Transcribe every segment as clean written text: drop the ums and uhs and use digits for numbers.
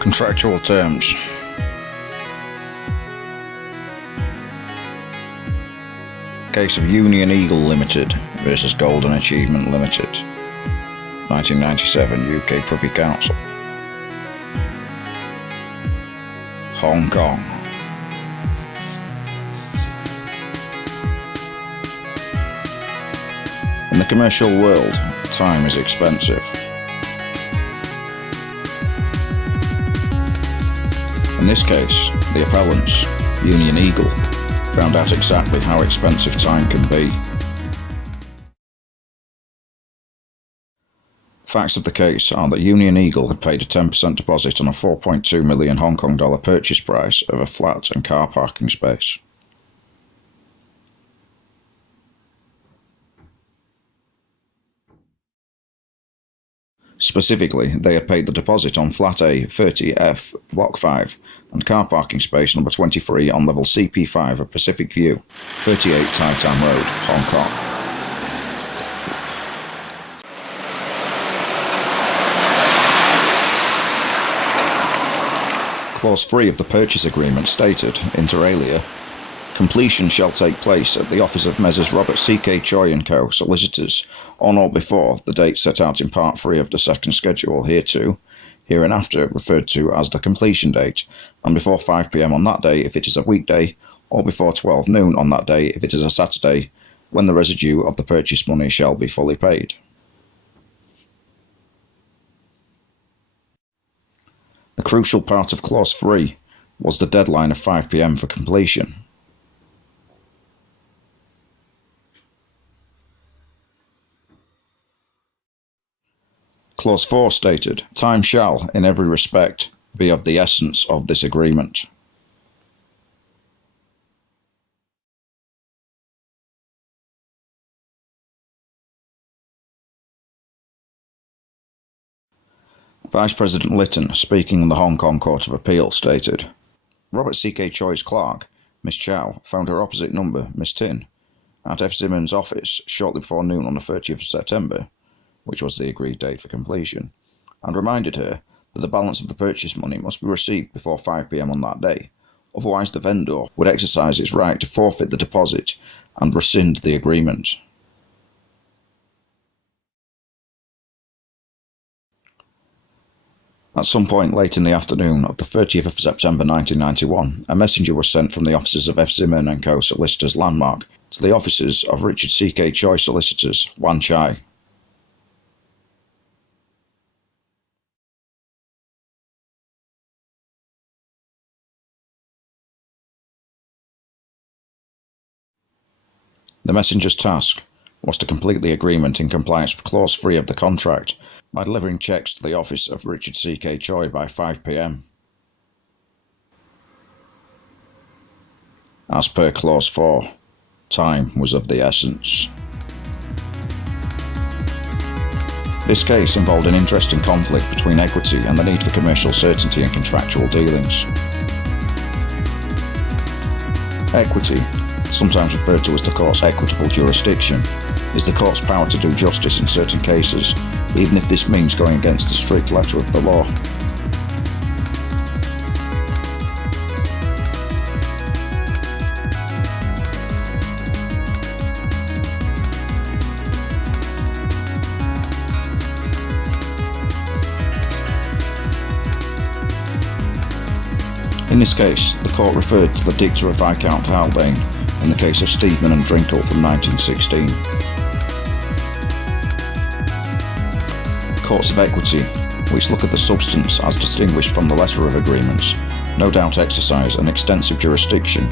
Contractual terms. Case of Union Eagle Ltd versus Golden Achievement Ltd. 1997 UK Privy Council. Hong Kong. In the commercial world, time is expensive. In this case, the appellants, Union Eagle, found out exactly how expensive time can be. Facts of the case are that Union Eagle had paid a 10% deposit on a 4.2 million Hong Kong dollar purchase price of a flat and car parking space. Specifically, they had paid the deposit on Flat A 30F Block 5 and car parking space number 23 on level CP5 of Pacific View, 38 Tai Tam Road, Hong Kong. Clause 3 of the purchase agreement stated, inter alia, completion shall take place at the office of Messrs. Robert C.K. Choi & Co. Solicitors on or before the date set out in Part 3 of the second schedule hereto, hereinafter referred to as the completion date, and before 5 p.m. on that day if it is a weekday, or before 12 noon on that day if it is a Saturday, when the residue of the purchase money shall be fully paid. The crucial part of Clause 3 was the deadline of 5 p.m. for completion. Clause 4 stated, time shall, in every respect, be of the essence of this agreement. Vice President Lytton, speaking in the Hong Kong Court of Appeal, stated, Robert C.K. Choi's clerk, Miss Chow, found her opposite number, Miss Tin, at F. Zimmern's office shortly before noon on the 30th of September, which was the agreed date for completion, and reminded her that the balance of the purchase money must be received before 5 p.m. on that day, otherwise the vendor would exercise its right to forfeit the deposit and rescind the agreement. At some point late in the afternoon of the 30th of September 1991, a messenger was sent from the offices of F. Zimmern & Co. Solicitors Landmark to the offices of Richard C.K. Choi Solicitors, Wan Chai. The messenger's task was to complete the agreement in compliance with Clause 3 of the contract by delivering cheques to the office of Richard C.K. Choi by 5 p.m. As per Clause 4, time was of the essence. This case involved an interesting conflict between equity and the need for commercial certainty in contractual dealings. Equity, sometimes referred to as the court's equitable jurisdiction, is the court's power to do justice in certain cases, even if this means going against the strict letter of the law. In this case, the court referred to the dicta of Viscount Haldane in the case of Steedman and Drinkle from 1916. Courts of equity, which look at the substance as distinguished from the letter of agreements, no doubt exercise an extensive jurisdiction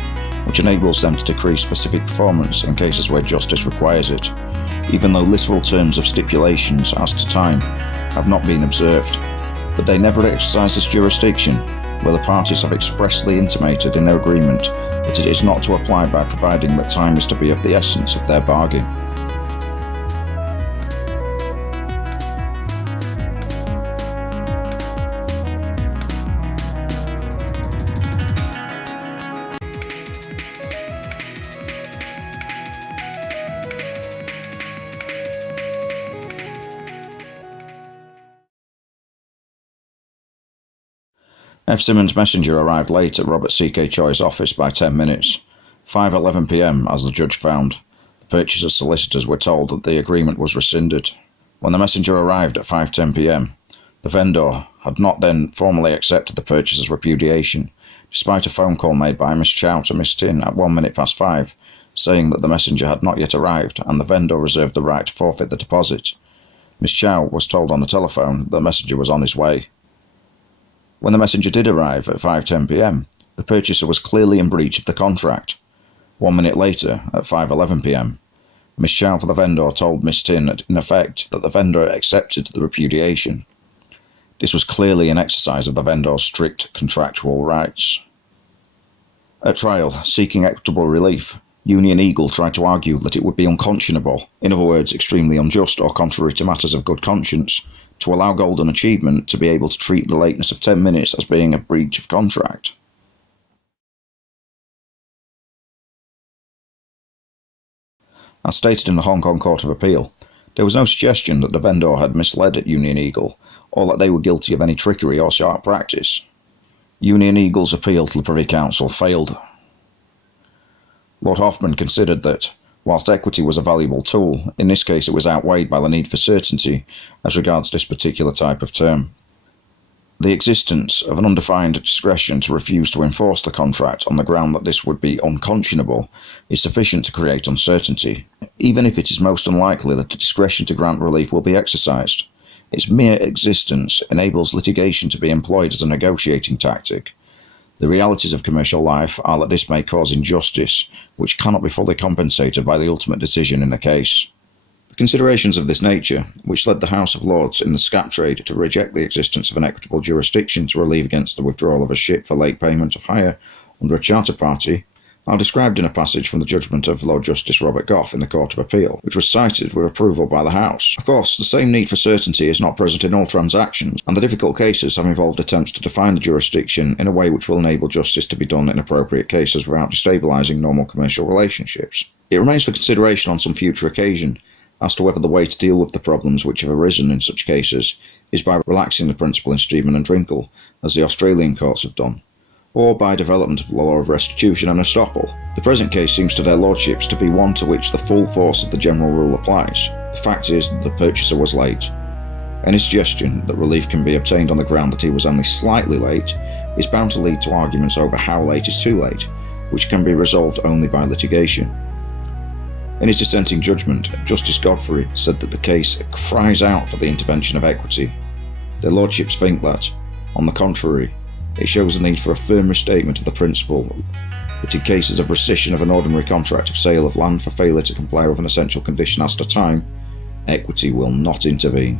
which enables them to decree specific performance in cases where justice requires it, even though literal terms of stipulations as to time have not been observed. But they never exercise this jurisdiction where the parties have expressly intimated in their agreement that it is not to apply by providing that time is to be of the essence of their bargain. F. Simmons' messenger arrived late at Robert C.K. Choi's office by 10 minutes. 5:11 p.m, as the judge found. The purchaser's solicitors were told that the agreement was rescinded. When the messenger arrived at 5:10 p.m, the vendor had not then formally accepted the purchaser's repudiation, despite a phone call made by Miss Chow to Miss Tin at 5:01, saying that the messenger had not yet arrived and the vendor reserved the right to forfeit the deposit. Miss Chow was told on the telephone that the messenger was on his way. When the messenger did arrive at 5:10 p.m, the purchaser was clearly in breach of the contract. 1 minute later, at 5:11 p.m, Miss Chow for the vendor told Miss Tin, in effect, that the vendor accepted the repudiation. This was clearly an exercise of the vendor's strict contractual rights. At trial, seeking equitable relief, Union Eagle tried to argue that it would be unconscionable, in other words extremely unjust or contrary to matters of good conscience, to allow Golden Achievement to be able to treat the lateness of 10 minutes as being a breach of contract. As stated in the Hong Kong Court of Appeal, there was no suggestion that the vendor had misled at Union Eagle, or that they were guilty of any trickery or sharp practice. Union Eagle's appeal to the Privy Council failed. Lord Hoffman considered that, whilst equity was a valuable tool, in this case it was outweighed by the need for certainty as regards this particular type of term. The existence of an undefined discretion to refuse to enforce the contract on the ground that this would be unconscionable is sufficient to create uncertainty, even if it is most unlikely that the discretion to grant relief will be exercised. Its mere existence enables litigation to be employed as a negotiating tactic. The realities of commercial life are that this may cause injustice, which cannot be fully compensated by the ultimate decision in the case. The considerations of this nature, which led the House of Lords in the Scap-Trade to reject the existence of an equitable jurisdiction to relieve against the withdrawal of a ship for late payment of hire under a charter party, are described in a passage from the judgment of Lord Justice Robert Goff in the Court of Appeal, which was cited with approval by the House. Of course, the same need for certainty is not present in all transactions, and the difficult cases have involved attempts to define the jurisdiction in a way which will enable justice to be done in appropriate cases without destabilising normal commercial relationships. It remains for consideration on some future occasion as to whether the way to deal with the problems which have arisen in such cases is by relaxing the principle in Steedman and Drinkle, as the Australian courts have done, or by development of the law of restitution and estoppel. The present case seems to their lordships to be one to which the full force of the general rule applies. The fact is that the purchaser was late. Any suggestion that relief can be obtained on the ground that he was only slightly late is bound to lead to arguments over how late is too late, which can be resolved only by litigation. In his dissenting judgment, Justice Godfrey said that the case cries out for the intervention of equity. Their lordships think that, on the contrary, it shows the need for a firm restatement of the principle that in cases of rescission of an ordinary contract of sale of land for failure to comply with an essential condition as to time, equity will not intervene.